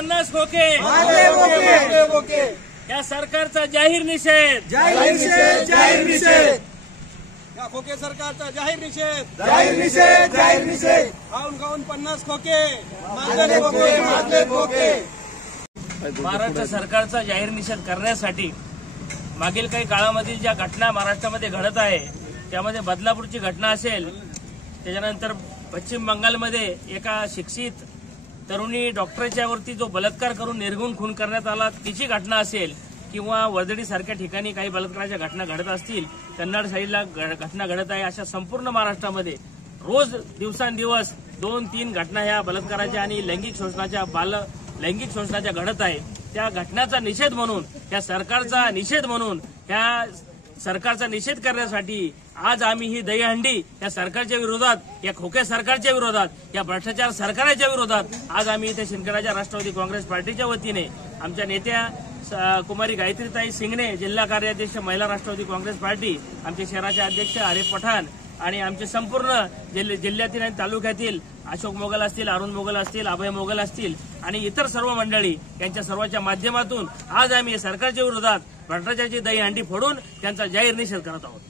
50 खोके या सरकारचा जाहीर निषेध, या खोके सरकारचा जाहीर निषेध, खाऊन 50 खोके मारले खोके। महाराष्ट्र सरकारचा जाहीर निषेध करण्यासाठी मागील काही काळामधील ज्या घटना महाराष्ट्रामध्ये घडत आहे त्यामध्ये बदलापूरची घटना असेल, त्याच्यानंतर पश्चिम बंगालमध्ये एका शिक्षित तरुणी डॉक्टरच्या वरती जो बलात्कार करून निर्घृण खून करण्यात आला तिची घटना असेल, किंवा वर्दडी सारख्या ठिकाणी काही बलात्काराच्या घटना घडत असतील, कन्नड साईडला घटना घडत आहे, अशा संपूर्ण महाराष्ट्रामध्ये रोज दिवसांदिवस 2-3 घटना ह्या बलात्काराच्या आणि लैंगिक शोषणाच्या घडत आहे। त्या घटनाचा निषेध म्हणून, त्या सरकारचा निषेध म्हणून, ह्या सरकारचा निषेध करण्यासाठी आज आम्ही ही दहीहंडी या सरकारच्या विरोधात, या खोके सरकारच्या विरोधात, या भ्रष्टाचार सरकारच्या विरोधात आज आम्ही इथे शिंदखेडा राष्ट्रवादी काँग्रेस पार्टीच्या वतीने आमच्या नेत्या कुमारी गायत्रीताई सिंगणे, जिल्हा कार्याध्यक्ष महिला राष्ट्रवादी काँग्रेस पार्टी, आमचे शहराचे अध्यक्ष आरिफ पठाण आणि आमचे संपूर्ण जिल्ह्यातील आणि तालुक्यातील अशोक मोगल असतील, अरुण मोगल असतील, अभय मोगल असतील आणि इतर सर्व मंडळी यांच्या सर्वांच्या माध्यमातून आज आम्ही सरकारच्या विरोधात भ्रष्टाचाराची दहीहंडी फोडून त्यांचा जाहीर निषेध करत आहोत।